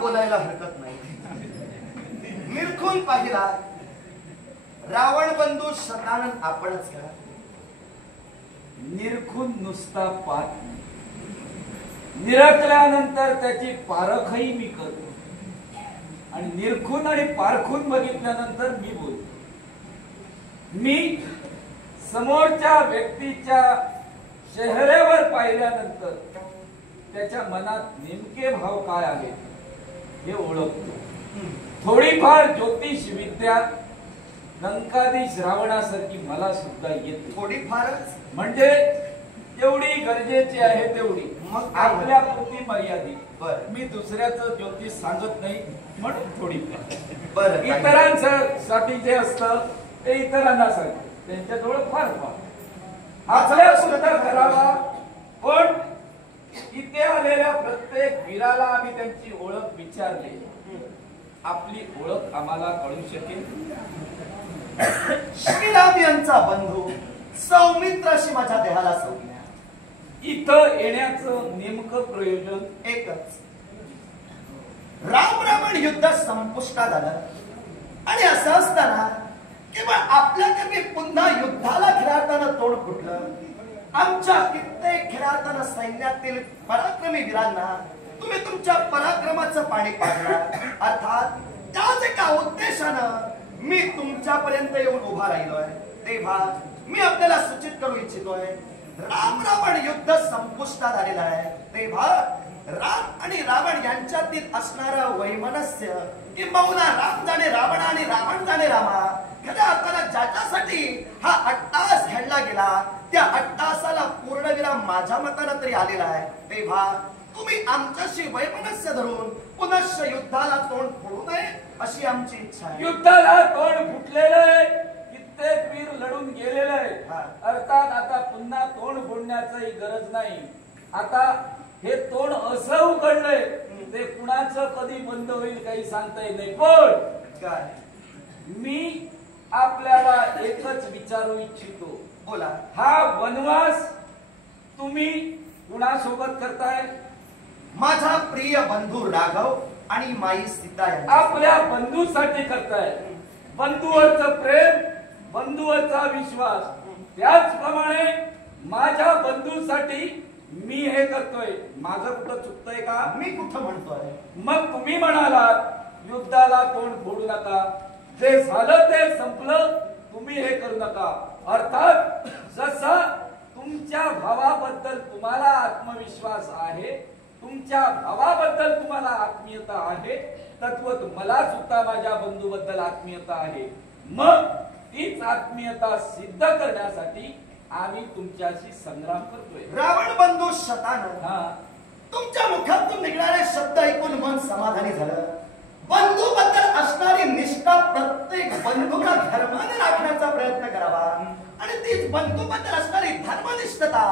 बोलायला हरकत नाही. निरखून पाहिला रावण बंधू शतानंद आपणच करा. निरखून नुसता पाठ निरखल्यानंतर त्याची पारखही मी करतो आणि निरखून आणि पारखून बघितल्यानंतर मी बोलतो. मी समोरच्या व्यक्तीच्या चेहऱ्यावर पाहिल्यानंतर त्याच्या मनात नेमके भाव काय आहेत हे ओळखतो. थोडीफार ज्योतिष विद्या लंकाधीश रावणासारखी मला सुद्धा येते. थोडीफारच म्हणजे जेवढी गरजेची आहे तेवढी, मग आपल्या पुरती मर्यादित. मी दुसऱ्याचं ज्योतिष सांगत नाही म्हणून थोडीफार. इतरांसाठी जे असतं ते इतरांना सांगतो, त्यांच्याजवळ फार फार आपल्या सुद्धा करावा. पण इथे आलेल्या प्रत्येक वीराला आम्ही त्यांची ओळख विचारली. आपली ओळख आम्हाला कळू शकेल. श्रीराम यांचा बंधू सौमित्राशी माझ्या देहाला संज्ञा. इथं येण्याचं नेमकं प्रयोजन एकच. राम रावण युद्ध संपुष्टात आलं आणि असं असताना केवळ आपल्याकडे पुन्हा युद्धाला खिळाताना तोंड फुटलं. आमच्या कित्येक खिळाताना सैन्यातील पराक्रमी वीरांना तुम्ही तुमच्या पराक्रमाचं पाणी पाजलं. अर्थात त्याच एका उद्देशानं मी तुमच्यापर्यंत येऊन उभा राहिलोय. तेव्हा मी आपल्याला सूचित करू इच्छितोय, राम रावण युद्ध संपुष्टात आलेलं आहे. तेव्हा राम आणि रावण यांच्यातील असणारं वैमनस्य किंबहुना राम जाणे रावण आणि रावण जाणे रामा, खऱ्या अर्थानं ज्याच्यासाठी हा अट्टास घडला गेला त्या अट्टासाला पूर्णविराम माझ्या मतानं तरी आलेला आहे. तेव्हा तुम्ही आमच्याशी वैमनस्य धरून पुनश्च युद्धाला तोंड फोडू नये अशी आमची इच्छा आहे. युद्धाला तोंड फुटलेलं आहे, कित्येक वीर लढून गेलेलं आहे. अर्थात आता पुन्हा तोंड फोडण्याची गरज नाही. आता हे तोंड असं उघडलंय ते कुणाचं कधी बंद होईल काही सांगता येत नाही. पण काय मी आपल्याला एकच विचारू इच्छितो. बोला. हा वनवास तुम्ही कुणासोबत करताय? माझा प्रिय बंधू राघव आणि माई सीता आपल्या बंधूसाठी करताय. बंधूवरचं प्रेम, बंधूवरचा विश्वास, त्याचप्रमाणे माझ्या बंधूसाठी मी हे करतोय. माझं कुठं चुकतंय का? मी कुठं म्हणतोय? मग तुम्ही म्हणालात युद्धाला तोंड फोडू नका, जे झालं ते संपलं, तुम्ही हे करू नका. अर्थात जसा तुमच्या भावाबद्दल तुम्हाला आत्मविश्वास आहे, तुमच्या भावाबद्दल तुम्हाला आत्मीयता आहे, तद्वत मला सुद्धा माझ्या बंधूबद्दल आत्मीयता आहे. मग तीच आत्मीयता सिद्ध करण्यासाठी आम्ही तुमच्याशी संग्राम करतोय. रावण बंधू शतानंद, तुमच्या मुखातून निघणारे शब्द ऐकून मन समाधानी झालं. बंधूबद्दल असणारी निष्ठा प्रत्येक बंधूला धर्माने राखण्याचा प्रयत्न करावा आणि तीच बंधूबद्दल असणारी धर्मनिष्ठता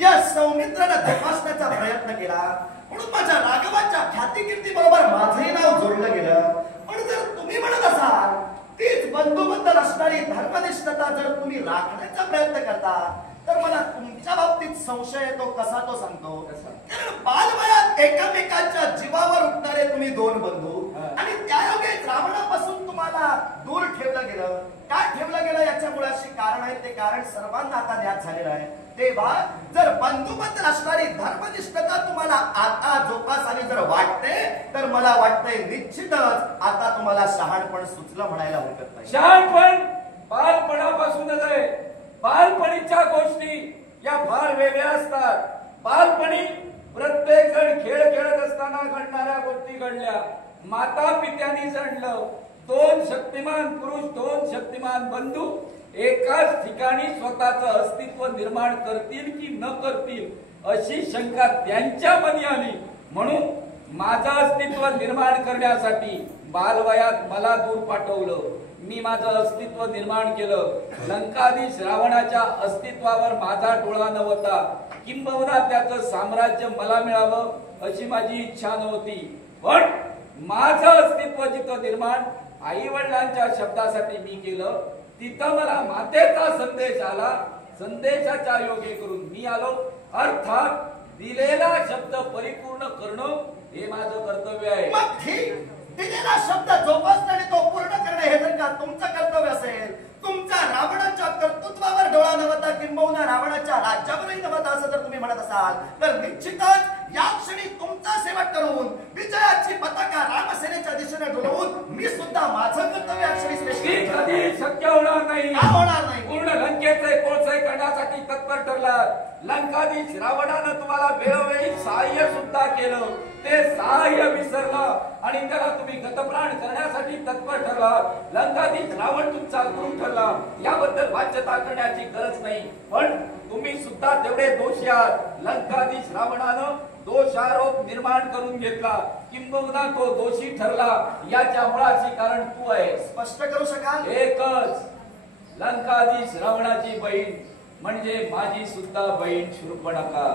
या सौमित्रानं जोपासण्याचा प्रयत्न केला. म्हणून माझ्या राघवाच्या ख्यातिकीर्ती बरोबर माझंही नाव जोडलं गेलं. पण जर तुम्ही म्हणत असाल तीच बंधूबद्दल असणारी धर्मनिष्ठता जर तुम्ही राखण्याचा प्रयत्न करता तर मला तुमच्या बाबतीत संशय येतो. कसा तो सांगतो. कारण बालवयात एकमेकांच्या जीवावर उठणारे तुम्ही दोन बंधू आणि त्यायोगे रावणापासून तुम्हाला दूर ठेवलं गेलं. काय ठेवलं गेलं याच्या मुळाशी कारण आहे. ते कारण सर्वांना आता ज्ञात झालेलं आहे. तेव्हा जर बंधूबद्दल असणारी धर्मनिष्ठता तुम्हाला आता जोपासावी जर वाटते तर मला वाटतंय निश्चितच आता तुम्हाला शहाणपण सुचलं म्हणायला हरकत नाही. शहाणपण बालपणापासूनच आहे. बालपणीच्या गोष्टी या फार वेगळ्या असतात. बालपणी प्रत्येक जण असताना घडणाऱ्या गोष्टी घडल्या. माता पित्यांनी जाणलं, दोन शक्तिमान पुरुष, दोन शक्तिमान बंधू एकाच ठिकाणी स्वतःचं अस्तित्व निर्माण करतील की न करतील अशी शंका त्यांच्या मनी आली. म्हणून माझं अस्तित्व निर्माण करण्यासाठी बालवयात मला दूर पाठवलं. मी माझं अस्तित्व निर्माण केलं. लंकाधीश रावणाच्या अस्तित्वावर माझा डोळा नव्हता, किंबहुना त्याचं साम्राज्य मला मिळावं अशी माझी इच्छा नव्हती. पण माझं अस्तित्व जिथं निर्माण आई वडिलांच्या शब्दासाठी मी केलं, तिथं मला मातेचा संदेश आला. संदेशाच्या योगे करून मी आलो. अर्थात दिलेला शब्द परिपूर्ण करणं हे माझं कर्तव्य आहे. मग ठीक, दिलेला शब्द जोपासणं आणि तो पूर्ण करणे हे जर का तुमचं कर्तव्य असेल, तुमचा रावणाच्या कर्तृत्वावर डोळा नव्हता किंबहुना रावणाच्या राज्यावरही नव्हता असं जर तुम्ही म्हणत असाल, तर निश्चितच या क्षणी तुमचा सेवक करून विजयाची पताका रामसेनेच्या दिशेने डोलवून मी सुद्धा माझं कर्तव्य या क्षणी श्रेष्ठ कधी शक्य होणार नाही. का होणार नाही? पूर्ण लंकेचे कोळसे करण्यासाठी तत्पर ठरला. लंकाधीश रावणानं तुम्हाला वेळोवेळी सहाय्य सुद्धा केलं. ते सहाय्य विसरलं आणि त्याला तुम्ही गतप्राण करण्यासाठी तत्पर ठरला. लंकाधीश रावण तुमचा गुरु ठरला, याबद्दल वाच्यता करण्याची गरज नाही. पण तुम्ही सुद्धा तेवढे दोषी आहात. लंकाधीश रावणानं दोषारोप निर्माण करून घेतला, किंबहुना तो दोषी ठरला. याच्या मुळाची कारण तू आहे. स्पष्ट करू शकाल? एकच, लंकाधीश रावणाची बहीण म्हणजे माझी सुद्धा बहीण शूर्पणखा.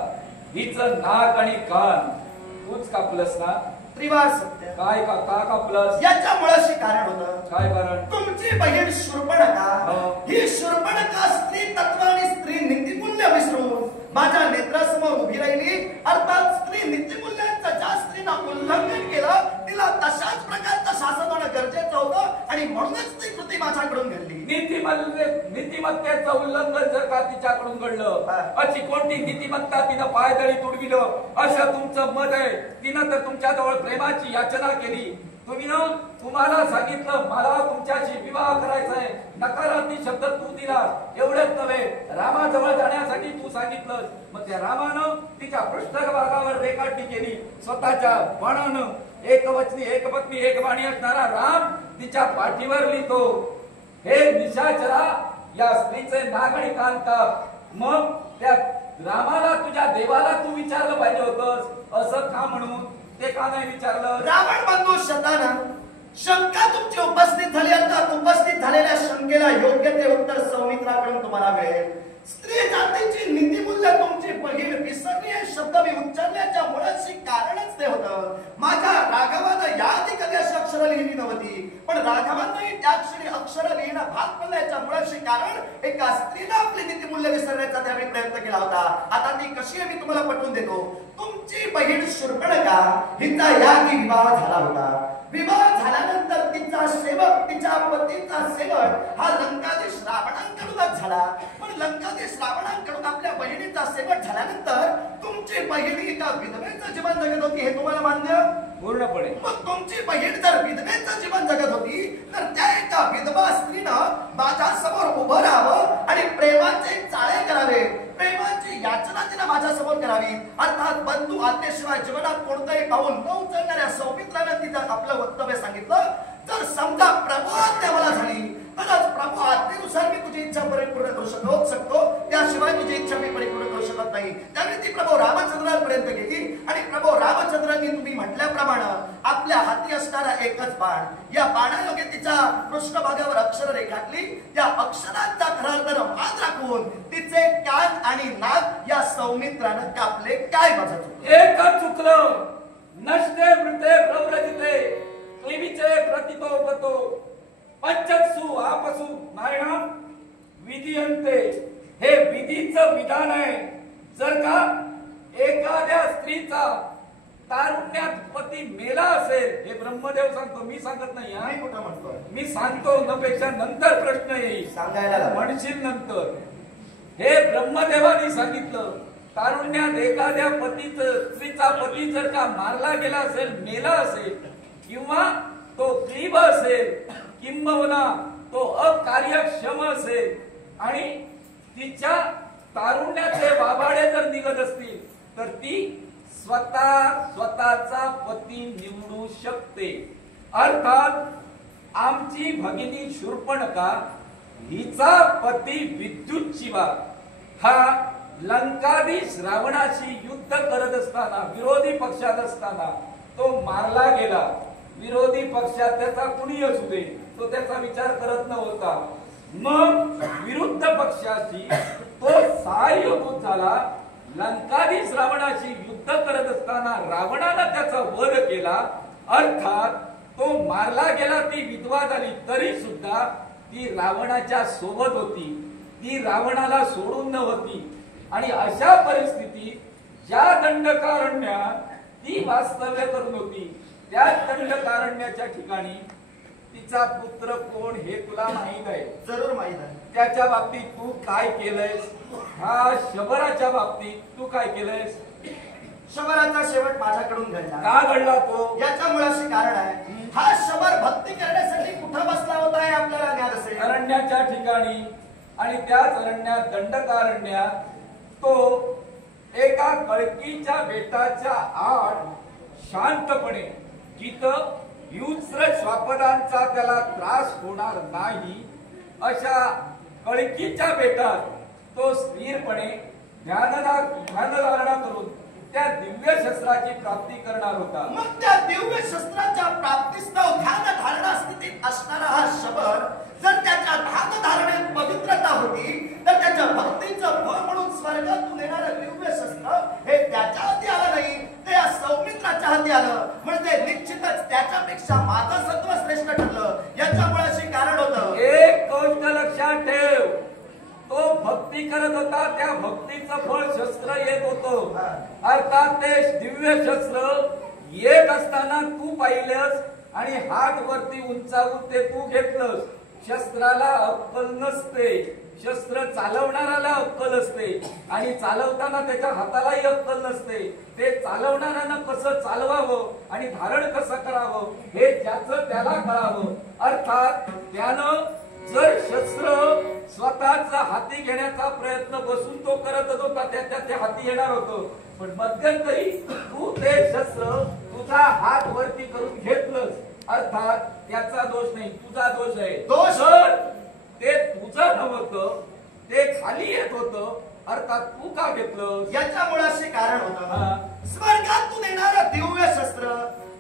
हिचं नाक आणि कान तूच कापलंस ना? त्रिवार सत्य. काय का कापलंस? याच्या मुळाशी कारण होतं. काय कारण? तुमची बहीण शूर्पणखा ही शूर्पणखा स्त्री तत्व आणि स्त्री नीतिमूल्य विसरून माझ्या नेत्रासमोर उभी राहिली. अर्थात स्त्री नीतिमूल्यांचं ज्या स्त्रीनं उल्लंघन केलं तिला तशाच प्रकारचं शासन होणं गरजेचं होतं आणि म्हणूनच ती कृती माझ्याकडून घडली. नीतिमत्तेचं उल्लंघन जर का तिच्याकडून घडलं, अशी कोणती नीतिमत्ता तिनं पायदळी तुडविलं असं तुमचं मत आहे? तिनं तर तुमच्याजवळ प्रेमाची याचना केली. तुम्हाला सांगितलं मला तुमच्याशी विवाह करायचा आहे, नकारार्थी शब्द तू दिला. एवढंच नव्हे, रामाजवळ जाण्यासाठी तू सांगितलं. मग त्या रामानं तिच्या पृष्ठभागावर रेखाटणी केली. स्वतःच्या बाणानं एकवचनी एकपत्नी एक बाणी असणारा राम तिच्या पाठीवर लिहितो. हे निशाचरा, या स्त्रीचे नाक आणि कान काप. मग त्या रामाला तुझ्या देवाला तू विचारलं पाहिजे होतंस, असं का म्हणून ते का नाही विचारलं? रावण बंधू शताना, शंका तुमची उपस्थित झाली. अर्थात उपस्थित झालेल्या शंकेला योग्य ते उत्तर सौमित्राकडून तुम्हाला मिळेल. स्त्री जातीची नीतिमूल्य तुमची बहीण विसरली हे शब्द मी उच्चारण्याच्या मुळाशी कारणच ते होतं. माझ्या राघवानं याआधी कधी अशी अक्षरं लिहिली नव्हती, पण राघवांनाही त्या क्षणी अक्षरं लिहिणं भाग पडण्याच्या मुळाशी कारण एका स्त्रीनं आपली नीतिमूल्य विसरण्याचा त्यावेळी प्रयत्न केला होता. आता ती कशी आहे मी तुम्हाला पटवून देतो. तुमची बहीण शूर्पणखा हिचा याआधी विवाह झाला होता. विवाह झाल्यानंतर तिचा सेवक, तिच्या पतीचा सेवक हा लंकाधीश रावणांकडूनच झाला. पण लंकाधीश रावणांकडून आपल्या बहिणीचा सेवक झाल्यानंतर तुमची बहिणी एका विधवेचं जीवन जगत होती. हे तुम्हाला मान्य? पूर्णपणे. मग तुमची बहीण जर विधवेचं जीवन जगत होती तर त्या एका विधवा स्त्रीनं माझ्या समोर उभं राहावं आणि प्रेमाचे चाळे करावे, प्रेमाची याचना तिनं माझ्या समोर करावी. अर्थात बंधू आज्ञेशिवाय जीवनात कोणतंही पाऊल न उचलणाऱ्या सौमित्रानं तिचं आपलं वक्तव्य सांगितलं. जर समजा प्रभू आज्ञा मला झाली तरच प्रभू आज्ञेनुसार मी तुझी इच्छा परिपूर्ण करू शकतो, त्याशिवाय तुझी इच्छा मी परिपूर्ण करू शकत नाही. त्यावेळी ती प्रभू रामचंद्रांपर्यंत गेली आणि प्रभू रामचंद्रांनी तुम्ही म्हटल्याप्रमाणे आपल्या हाती असणारा एकच बाण, या बाणायोगे तिच्या पृष्ठभागावर अक्षर रेखाटली. त्या अक्षरांचा खरा अर्थ मान राखून तिचे कान आणि नाक या सौमित्रानं कापले. काय माझं चुकलं? एकच चुकलं. नष्टे मृते प्रव्रजिते क्लिविचे प्रतितोपतो पंचसु आपसु नारायण विधियंते. हे विधीचं विधान आहे. जर का एखाद्या स्त्रीचा तारुण्यात पती मेला असेल, हे ब्रह्मदेव सांगतो, मी सांगत नाही. मी कुठं म्हणतोय? मी सांगतो नपेक्षा नंतर प्रश्न येईल, सांगायला म्हणशील नंतर. हे ब्रह्मदेवानी सांगितलं. तारुण्यात एखाद्या स्त्रीचा पती जर का मारला गेला असेल, मेला असेल, किंवा तो क्लीब असेल, किंबहुना तो अकार्यक्षम असेल आणि तिच्या तारुण्याचे वाभाडे जर निघत असतील, तर ती स्वतःचा पती निवडू शकते. अर्थात आमची भगिनी शूर्पणखा हिचा पती विद्युतशिवा हा लंकाधीश रावणाशी युद्ध करत असताना, विरोधी पक्षात असताना तो मारला गेला. विरोधी पक्षात त्याचा कुणी असू दे, तो त्याचा विचार करत नव्हता. मग विरुद्ध पक्षाशी तो सहाय्यभूत झाला. लंकाधीश रावणाशी युद्ध करत असताना रावणानं त्याचा वध केला. अर्थात तो मारला गेला, ती विधवा झाली, तरी सुद्धा ती रावणाच्या सोबत होती, ती रावणाला सोडून नव्हती. आणि अशा परिस्थितीत ज्या दंडकारण्यात ती वास्तव्य करून होती, त्या दंडकारण्याच्या ठिकाणी तिचा पुत्र कोण हे तुला माहित आहे? जरूर माहित आहे. त्याच्या बाबतीत तू काय केलंयस? हा शबराच्या बाबतीत तू काय केलंयस? शबराचा शेवट माझ्याकडून घडला. का घडला तो? याच्या मुळाशी कारण आहे. हा शबर भक्ती करण्यासाठी कुठं बसला होता हे आपल्याला ज्ञात असेल. अरण्याच्या ठिकाणी. आणि त्याच अरण्यात, दंडकारण्यात तो एका कळकीच्या बेटाच्या आड शांतपणे, जिथं हिंस्र श्वापदांचा त्याला त्रास होणार नाही, अशा कळकीच्या बेटात तो स्थिरपणे ध्यानधारणा करून त्या दिव्य शस्त्राची प्राप्ती करणार होता. मग त्या दिव्य शस्त्राच्या प्राप्तीस्तव ध्यान धारणा स्थितीत असणारा हा शबर जर त्याच्या ध्यान धारणेत पवित्रता होती, तर त्याच्या भक्तीचं फळ म्हणून स्वर्गातून येणारं दिव्य शस्त्र हे त्याच्या हाती आलं नाही, ते या सौमित्राच्या हाती आलं. म्हणजे निश्चितच त्याच्यापेक्षा माझं सत्व श्रेष्ठ ठरलं. याच्या मुळाशी कारण होतं. एक गोष्ट लक्षात ठेव, तो भक्ती करत होता, त्या भक्तीचं फळ शस्त्र येत होतं. अर्थात ते दिव्य शस्त्र येत असताना तू पाहिलंस आणि हात वरती उंचावून ते तू घेतलंस. शस्त्राला अक्कल नसते, शस्त्र चालवणाऱ्याला अक्कल असते, आणि चालवताना त्याच्या हातालाही अक्कल नसते. ते चालवणाऱ्यानं कसं चालवावं आणि धारण कसं करावं हे ज्याचं त्याला कळावं. अर्थात त्यानं जर शस्त्र स्वतःच हाती घेण्याचा प्रयत्न बसून तो करतच होता, त्याच्या ते हाती येणार होतं. पण मध्यंतरी तू ते शस्त्र तुझा हात वरती करून घेतलंस. अर्थात त्याचा दोष नाही, तुझा दोष आहे. दोष ते तुझं नव्हतं, ते खाली येत होतं. अर्थात तू का घेतलं? याच्या मुळाशी कारण होतं. स्वर्गातून येणारं दिव्य शस्त्र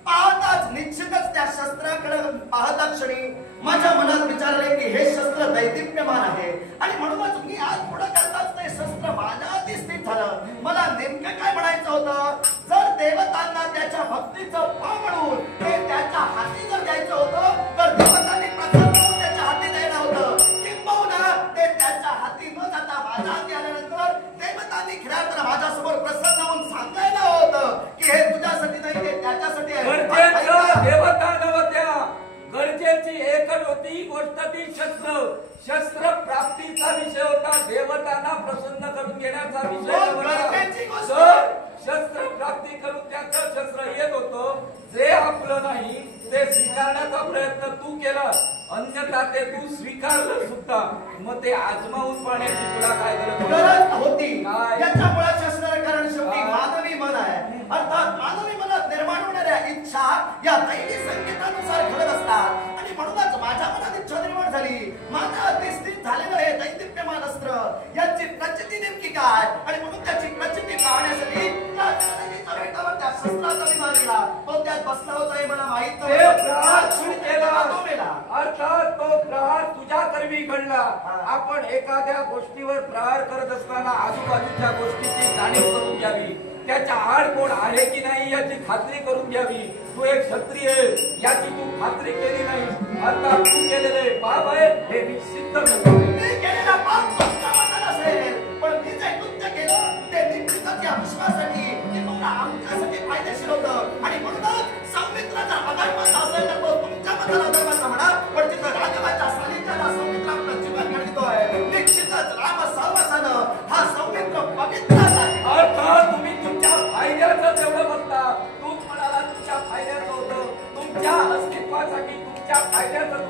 पाहताच, निश्चितच त्या शस्त्राकडे पाहता क्षणी माझ्या मनात विचारले की हे शस्त्र दैदिप्यमान आहे, आणि म्हणूनच मी आज पुढे करताच ते शस्त्र माझ्या हाती स्थित झालं. मला नेमकं काय म्हणायचं होतं? जर देवतांना त्याच्या भक्तीचं फळ म्हणून ते त्याच्या हाती जर द्यायचं होतं, तर देवतांनी प्रसन्न होऊन त्याच्या हाती द्यायला होतं. किंबहुना ते त्याच्या हाती न जाता माझ्या हाती आल्यानंतर देवतांनी खऱ्या अर्थानं माझ्यासमोर प्रसन्न होऊन सांगायला होतं की हे तुझ्यासाठी नाही, ते त्याच्यासाठी आहे. देवता नव्हत्या, गरजेची एकच होती गोष्ट, ती शस्त्र प्राप्तीचा विषय होता, देवतांना प्रसन्न करून घेण्याचा विषय नव्हता. शस्त्र प्राप्ती करून त्याचं शस्त्र येत होतं. जे आपलं नाही ते स्वीकारण्याचा प्रयत्न तू केला, अन्यथा ते तू स्वीकारलं सुद्धा. मग ते आजमावून पाहण्याची तुला काय गरज होती? याच्या मुळात असणारं कारण शेवटी मानवी मन आहे. अर्थात मानवी मनात निर्माण होणाऱ्या इच्छा या दैवी संकेतानुसार घडत असतात, आणि म्हणूनच माझ्या मनात इच्छा निर्माण झाली. माझ्या हाती स्थित झालेलं हे दैदिप्यमान अस्त्र, याची प्रचिती नेमकी काय, आणि म्हणून त्याची प्रचिती पाहण्यासाठी त्या शस्त्राचा विमान केला. तो त्यात बसला होता हे मला माहित नव्हतं. अर्थात तो प्रहार तुझ्या कर्मी घडला. आपण एखाद्या गोष्टीवर प्रहार करत असताना आजूबाजूच्या गोष्टीची जाणीव करून घ्यावी, त्याच्या आड कोण आहे की नाही याची खात्री करून घ्यावी. तू एक क्षत्रिय याची तू खात्री केली नाही. अर्थात तू केलेले पाप आहे हे निश्चित केलेला पाप असेल, पण मी जे कृत्य केलं ते निश्चितच या विश्वासाठी आमच्यासाठी फायदेशीर होतं, आणि म्हणूनच सौमित्राचा अधर्माचा असेल तर तो तुमच्या मताला अधर्माचा म्हणा, पण तिथं राघवाच्या सानिध्याला सौमित्र आपलं जीवन घडतोय. निश्चितच राम सहवासानं हा सौमित्र पवित्रच आहे. अर्थात तुम्ही तुमच्या फायद्याचं तेवढं बघता. तूच म्हणाला तुमच्या फायद्याचं होतं, तुमच्या अस्तित्वासाठी तुमच्या फायद्याचं